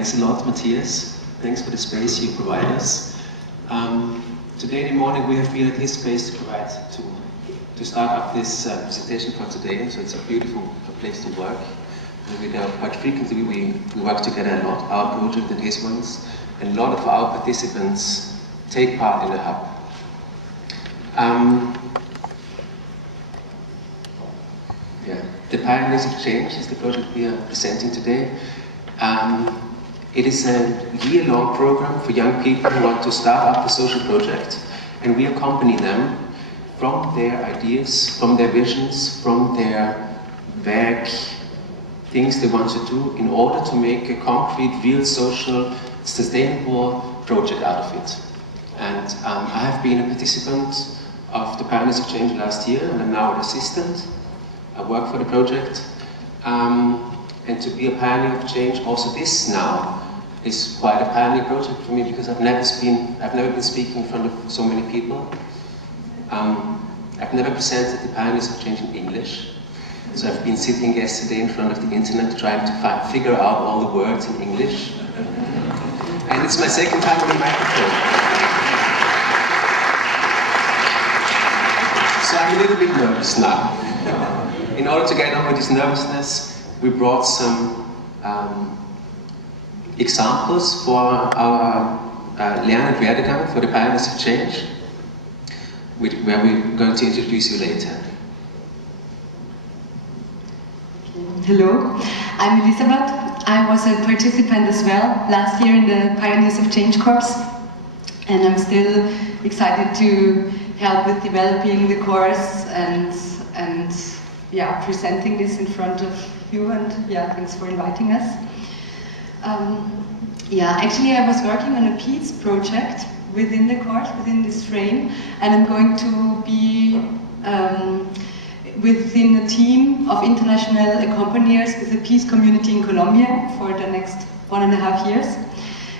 Thanks a lot, Matthias. Thanks for the space you provide us. Today in the morning we have been at this space to start up this presentation for today. So it's a beautiful place to work. And we know quite frequently we work together a lot, our project and his ones, and a lot of our participants take part in the hub. The Pioneers of Change is the project we are presenting today. It is a year-long program for young people who want to start up a social project, and we accompany them from their ideas, from their visions, from their vague things they want to do in order to make a concrete, real, social, sustainable project out of it. And I have been a participant of the Pioneers of Change last year, and I'm now an assistant. I work for the project. And to be a pioneer of change, also this now is quite a pioneer project for me, because I've never been speaking in front of so many people. I've never presented the Pioneers of Change in English. So I've been sitting yesterday in front of the internet trying to figure out all the words in English. And it's my second time on the microphone. So I'm a little bit nervous now. In order to get over this nervousness, we brought some examples for our Lern- und Werdegang for the Pioneers of Change, where we're going to introduce you later. Hello, I'm Elisabeth. I was a participant as well last year in the Pioneers of Change course, and I'm still excited to help with developing the course and presenting this in front of you, and thanks for inviting us. Actually I was working on a peace project within the course, within this frame, and I'm going to be within a team of international accompagners with the peace community in Colombia for the next 1.5 years.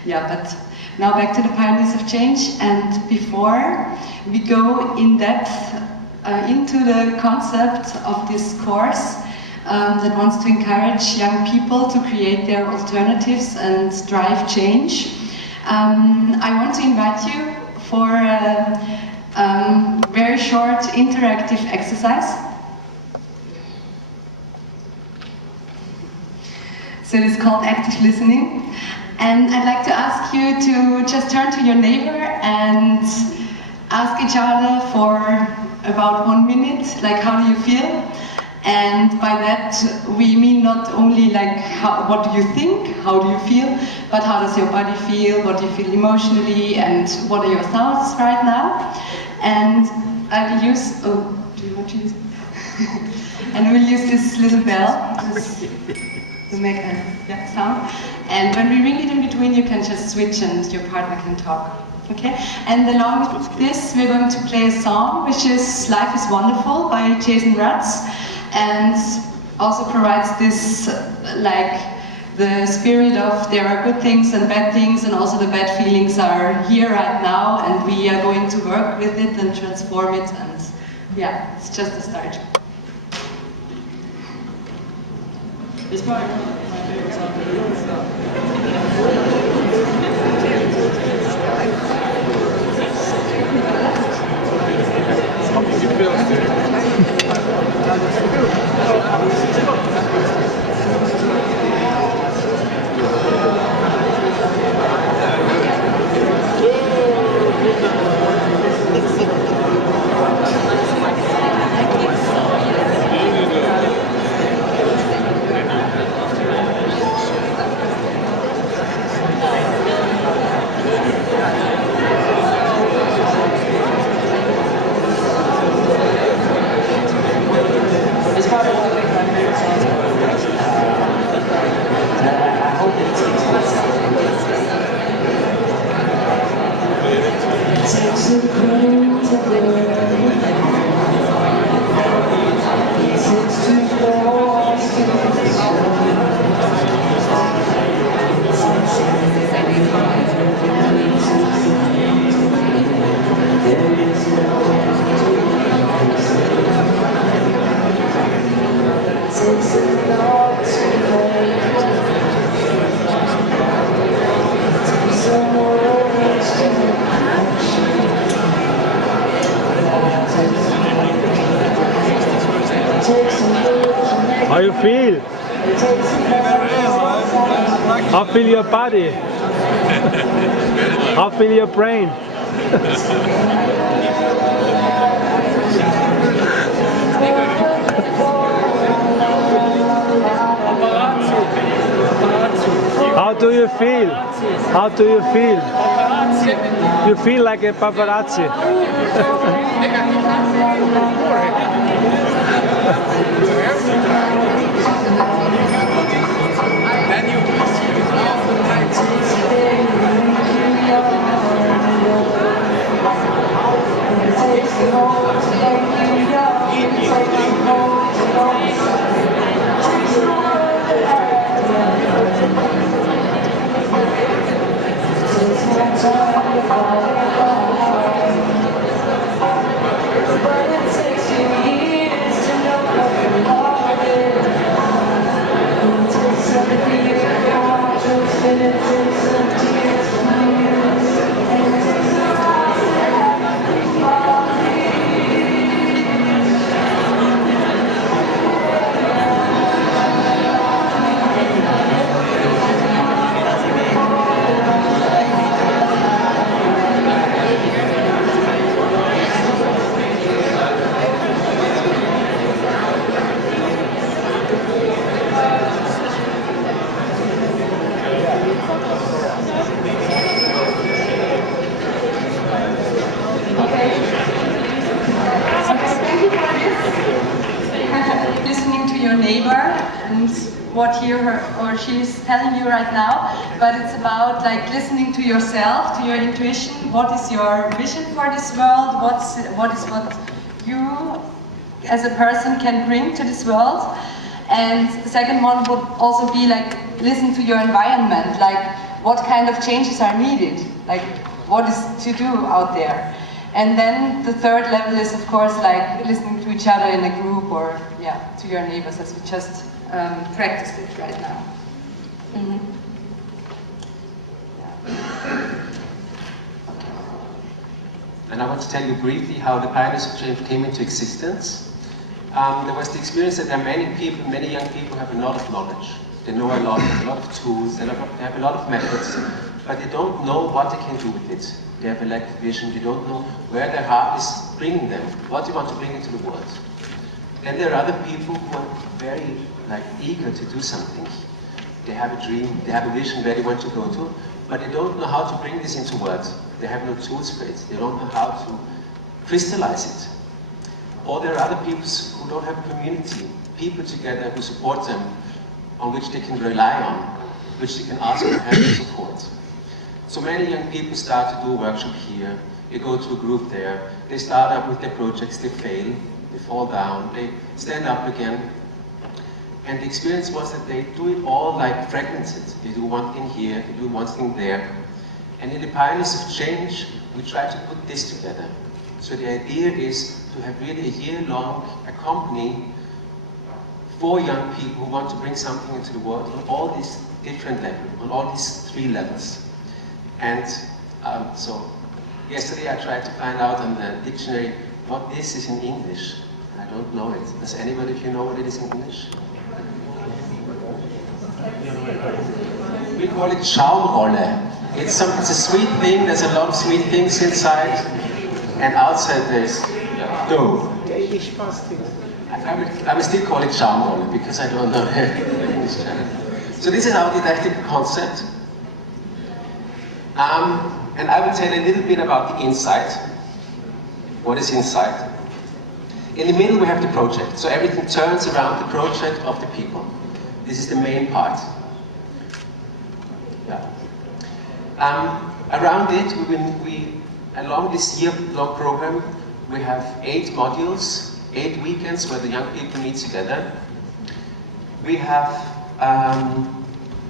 But now back to the Pioneers of Change, and before we go in depth into the concept of this course that wants to encourage young people to create their alternatives and drive change, I want to invite you for a very short interactive exercise. So it's called active listening, and I'd like to ask you to just turn to your neighbor and ask each other for about 1 minute, like, how do you feel? And by that we mean not only like what do you think, how do you feel, but how does your body feel, what do you feel emotionally, and what are your thoughts right now? And I will use, do you want to use it? And we'll use this little bell to make a sound. And when we ring it in between, you can just switch and your partner can talk. Okay? And along with this, we're going to play a song, which is Life is Wonderful by Jason Mraz, and also provides this, like, the spirit of there are good things and bad things, and also the bad feelings are here right now, and we are going to work with it and transform it, and it's just a start. It's probably one of my favorite songs. feel? How feel your body? How feel your brain? How do you feel? How do you feel? You feel like a paparazzi. What he or she is telling you right now, but it's about like listening to yourself, to your intuition. What is your vision for this world? What you as a person can bring to this world? And the second one would also be like listen to your environment, like what kind of changes are needed, like what is to do out there. And then the third level is of course like listening to each other in a group, or yeah, to your neighbors, as we just practiced it right now. Mm-hmm. And I want to tell you briefly how the Pioneers of Change came into existence. There was the experience that there are many people, many young people who have a lot of knowledge. They know a lot of tools, they have a lot of methods, but they don't know what they can do with it. They have a lack of vision, they don't know where their heart is bringing them, what they want to bring into the world. Then there are other people who are very eager to do something. They have a dream, they have a vision where they want to go to, but they don't know how to bring this into words. They have no tools for it. They don't know how to crystallize it. Or there are other people who don't have a community, people together who support them, on which they can rely on, which they can ask for help and support. So many young people start to do a workshop here, they go to a group there, they start up with their projects, they fail, they fall down, they stand up again. And the experience was that they do it all like fragmented. They do one thing here, they do one thing there. And in the Pioneers of Change, we try to put this together. So the idea is to have really a year-long company for young people who want to bring something into the world on all these different levels, on all these 3 levels. And so yesterday I tried to find out on the dictionary what this is in English. I don't know it. Does anybody of you know what it is in English? We call it Schaumrolle. It's a sweet thing, there's a lot of sweet things inside, and outside there's dough. I would still call it Schaumrolle because I don't know the English channel. So this is our didactic concept. And I will tell a little bit about the inside. What is inside? In the middle we have the project, so everything turns around the project of the people. This is the main part. Yeah. Around it, along this year-long program, we have 8 modules, 8 weekends where the young people meet together. We have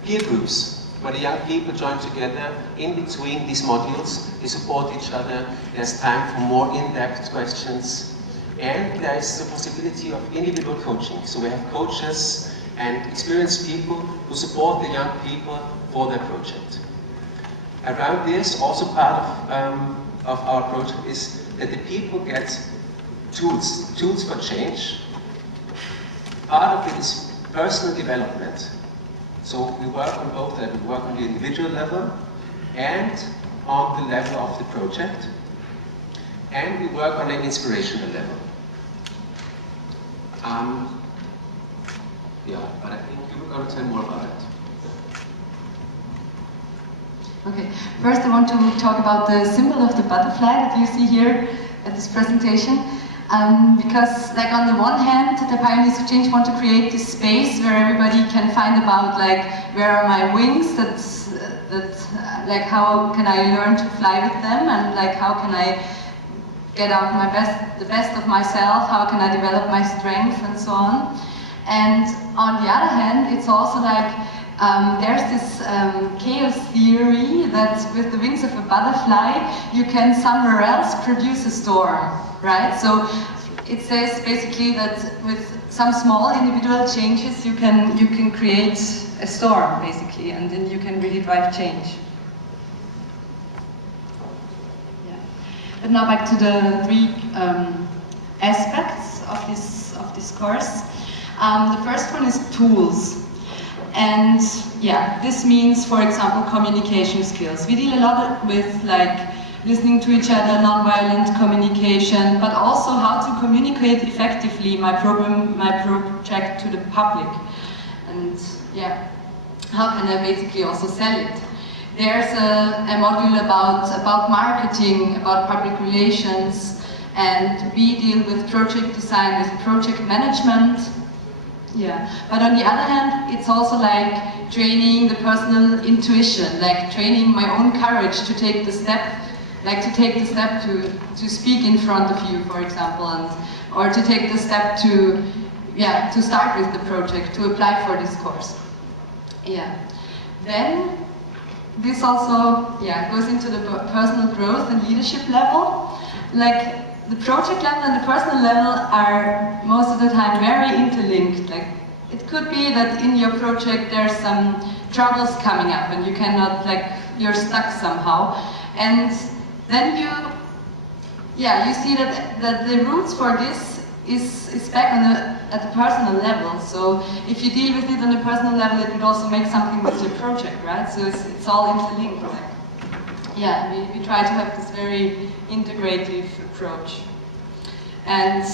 peer groups where the young people join together in between these modules. They support each other. There's time for more in-depth questions. And there is the possibility of individual coaching. So we have coaches and experienced people who support the young people for their project. Around this, also part of our project is that the people get tools for change. Part of it is personal development. So we work on both levels. We work on the individual level and on the level of the project. And we work on an inspirational level. Yeah, but I think you were going to tell more about it. Okay, first I want to talk about the symbol of the butterfly that you see here at this presentation. Because like on the one hand, the Pioneers of Change want to create this space where everybody can find about like where are my wings, like how can I learn to fly with them, and like how can I get out the best of myself, how can I develop my strength and so on. And on the other hand, it's also like there's this chaos theory that with the wings of a butterfly you can somewhere else produce a storm, right? So it says basically that with some small individual changes you can create a storm basically, and then you can really drive change. Yeah. But now back to the three aspects of this course. The first one is tools. And yeah, this means, for example, communication skills. We deal a lot with like listening to each other, non-violent communication, but also how to communicate effectively my project to the public. And yeah, how can I basically also sell it? There's a module about marketing, about public relations, and we deal with project design, with project management. Yeah, but on the other hand, it's also like training the personal intuition, like training my own courage to take the step, like to take the step to speak in front of you, for example, or to take the step to start with the project, to apply for this course. Yeah. Then this also goes into the personal growth and leadership level. Like, the project level and the personal level are most of the time very interlinked. Like, it could be that in your project there's some troubles coming up and you cannot, like, you're stuck somehow. And then you see that the roots for this is back at the personal level. So if you deal with it on the personal level, it would also make something with your project, right? So it's all interlinked. Like, yeah, we try to have this very integrative approach. And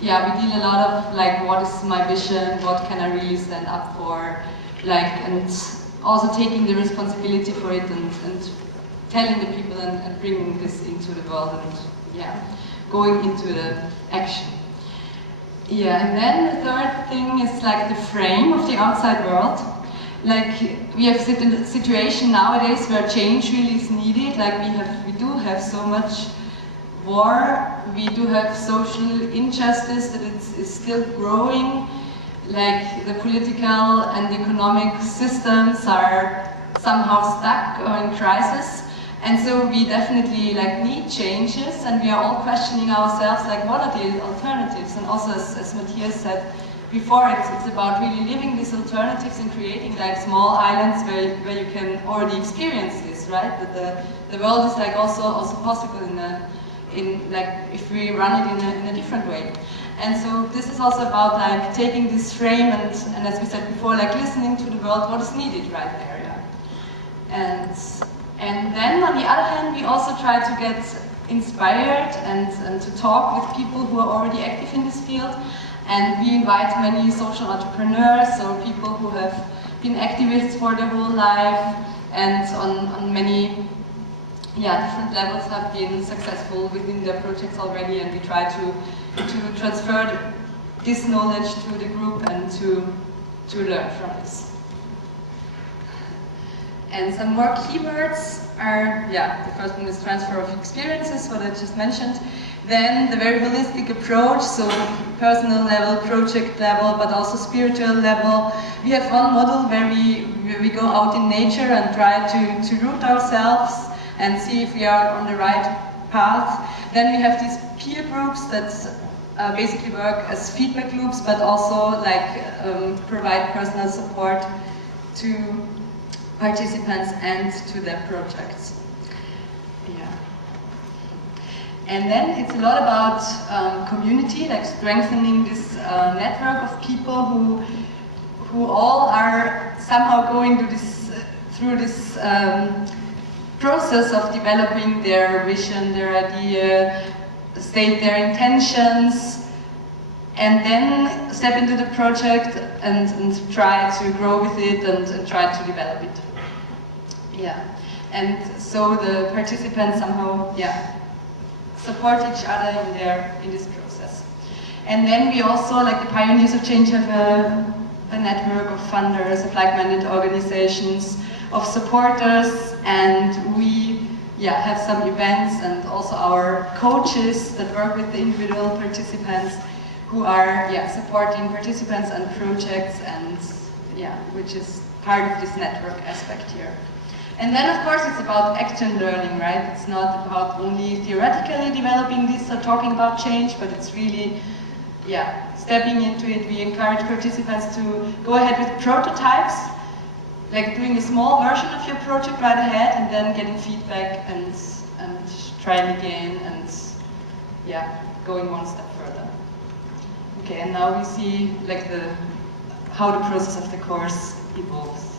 yeah, we deal a lot of like, what is my vision, what can I really stand up for, like, and also taking the responsibility for it and telling the people and bringing this into the world and going into the action. Yeah, and then the third thing is like the frame of the outside world. Like, we have a situation nowadays where change really is needed. Like, we do have so much war, we do have social injustice that is still growing. Like, the political and economic systems are somehow stuck or in crisis. And so we definitely like need changes, and we are all questioning ourselves, like, what are the alternatives? And also, as Matthias said before, it's about really living these alternatives and creating like small islands where you can already experience this, right? That the world is like also possible in like if we run it in a different way. And so this is also about like taking this frame and as we said before, like listening to the world, what is needed right there, yeah. And then on the other hand, we also try to get inspired and to talk with people who are already active in this field. And we invite many social entrepreneurs, or people who have been activists for their whole life and on many different levels have been successful within their projects already, and we try to transfer this knowledge to the group and to learn from this. And some more keywords are, the first one is transfer of experiences, what I just mentioned. Then the very holistic approach, so personal level, project level, but also spiritual level. We have one model where we go out in nature and try to root ourselves and see if we are on the right path. Then we have these peer groups that basically work as feedback loops, but also like provide personal support to participants and to their projects. Yeah. And then it's a lot about community, like strengthening this network of people who all are somehow going through this process of developing their vision, their idea, state their intentions, and then step into the project and try to grow with it and try to develop it. Yeah, and so the participants somehow, support each other in this process. And then we also, like the Pioneers of Change, have a network of funders, of like-minded organizations, of supporters, and we have some events, and also our coaches that work with the individual participants who are supporting participants and projects, and which is part of this network aspect here. And then of course it's about action learning, right? It's not about only theoretically developing this or talking about change, but it's really stepping into it. We encourage participants to go ahead with prototypes, like doing a small version of your project right ahead, and then getting feedback and trying again, and going one step further. Okay, and now we see like how the process of the course evolves.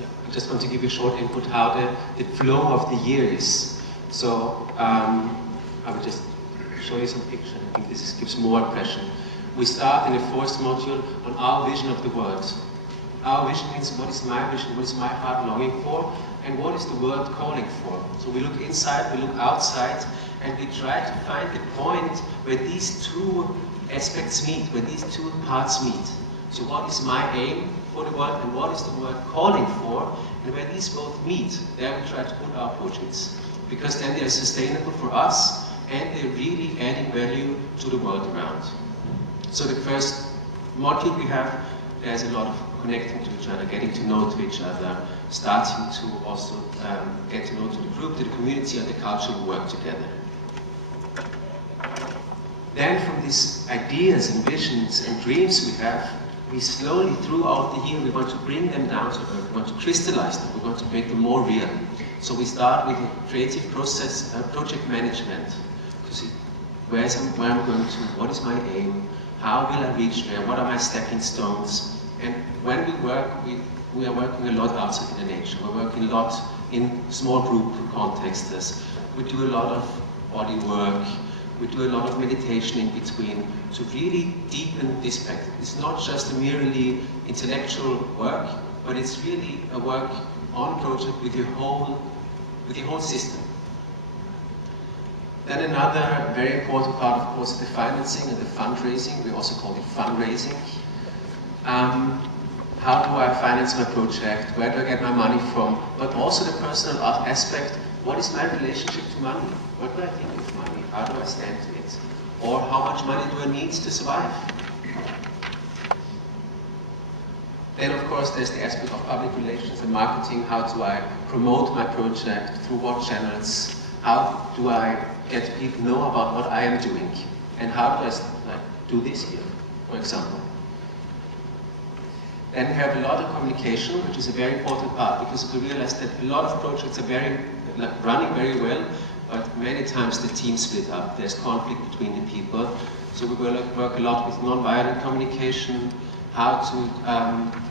Yeah, I just want to give you a short input how the flow of the year is. So I will just show you some pictures. I think this gives more impression. We start in the first module on our vision of the world. Our vision means what is my vision, what is my heart longing for, and what is the world calling for. So we look inside, we look outside, and we try to find the point where these two aspects meet, where these two parts meet. So what is my aim for the world, and what is the world calling for, and where these both meet, there we try to put our projects. Because then they are sustainable for us, and they're really adding value to the world around. So the first module we have, there's a lot of connecting to each other, getting to know to each other, starting to also get to know to the group, to the community, and the culture we work together. Then from these ideas and visions and dreams we have, we slowly throughout the year, we want to bring them down to earth, we want to crystallize them, we want to make them more real. So we start with a creative process, project management, to see where I'm going to, what is my aim, how will I reach there, what are my stepping stones. And when we work, we are working a lot outside in the nature. We're working a lot in small group contexts. We do a lot of body work. We do a lot of meditation in between to really deepen this practice. It's not just a merely intellectual work, but it's really a work on project with your whole system. Then another very important part, of course, is the financing and the fundraising. We also call it fundraising. How do I finance my project? Where do I get my money from? But also the personal aspect. What is my relationship to money? What do I think of money? How do I stand to it? Or how much money do I need to survive? Then, of course, there's the aspect of public relations and marketing. How do I promote my project? Through what channels? How do I get people to know about what I am doing? And how do I do this here, for example? Then we have a lot of communication, which is a very important part, because we realize that a lot of projects are running very well, but many times the team split up. There's conflict between the people. So we will work a lot with non-violent communication, how to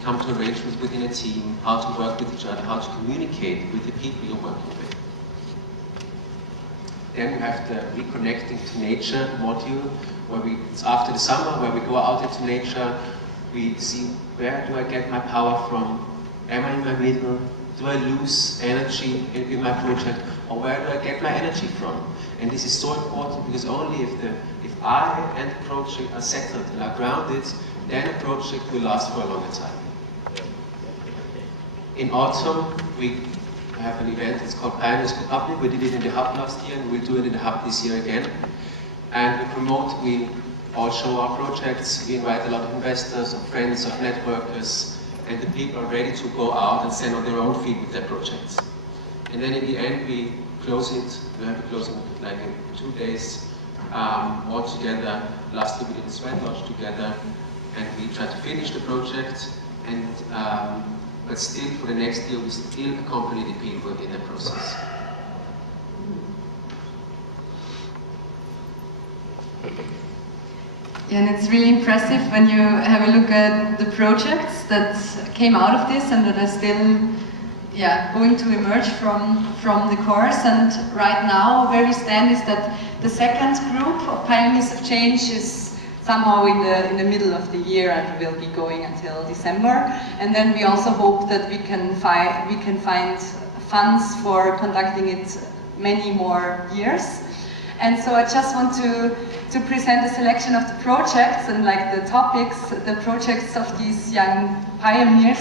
come to arrangements within a team, how to work with each other, how to communicate with the people you're working with. Then we have the reconnecting to nature module, where it's after the summer, where we go out into nature. We see, where do I get my power from? Am I in my middle? Do I lose energy in my project? Or where do I get my energy from? And this is so important, because only if I and the project are settled and are grounded, then a project will last for a longer time. In autumn, we have an event, it's called Pioneers Go Public. We did it in the Hub last year, and we'll do it in the Hub this year again. And we all show our projects. We invite a lot of investors, of friends, of networkers, and the people are ready to go out and stand on their own feet with their projects. And then in the end, we close it. We have a closing like in 2 days, all together. Last year we did a sweat lodge together, and we try to finish the project. And but still, for the next year, we still accompany the people in the process. and it's really impressive when you have a look at the projects that came out of this and that are still going to emerge from the course. And right now, where we stand is that the second group of Pioneers of Change is somehow in the middle of the year and will be going until December. And then we also hope that we can find funds for conducting it many more years. And so I just want to present a selection of the projects and like the topics the projects of these young pioneers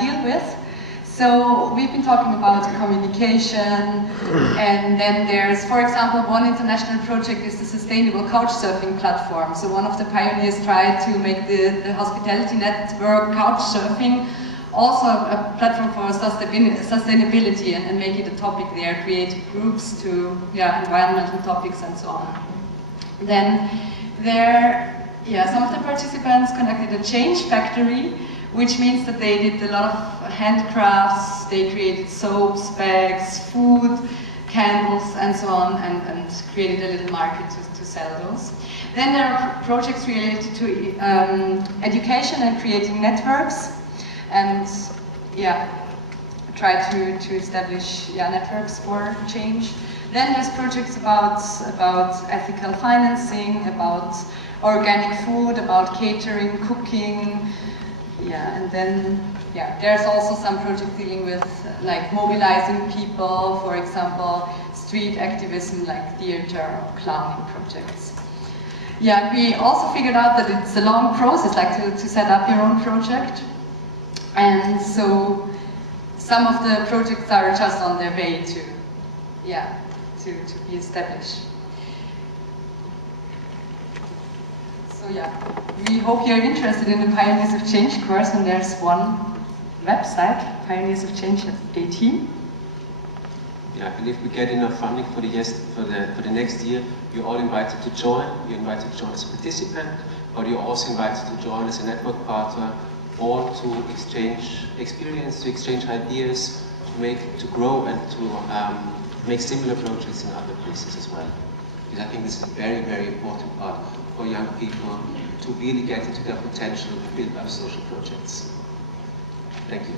deal with. So we've been talking about communication, and then there's, for example, one international project is the sustainable couchsurfing platform. So one of the pioneers tried to make the hospitality network couchsurfing also a platform for sustainability and make it a topic there, create groups to environmental topics and so on. Then some of the participants conducted a change factory, which means that they did a lot of handcrafts, they created soaps, bags, food, candles and so on, and created a little market to sell those. Then there are projects related to education and creating networks, and try to establish networks for change. Then there's projects about ethical financing, about organic food, about catering, cooking, and then there's also some projects dealing with like mobilizing people, for example, street activism like theater or clowning projects. We also figured out that it's a long process, like to set up your own project. And so some of the projects are just on their way to be established. So we hope you're interested in the Pioneers of Change course, and there's one website, pioneersofchange.at. And if we get enough funding for the next year, you're all invited to join. You're invited to join as a participant, but you're also invited to join as a network partner, or to exchange experience, to exchange ideas, to grow and to make similar projects in other places as well. Because I think this is a very, very important part for young people to really get into their potential and build up social projects. Thank you.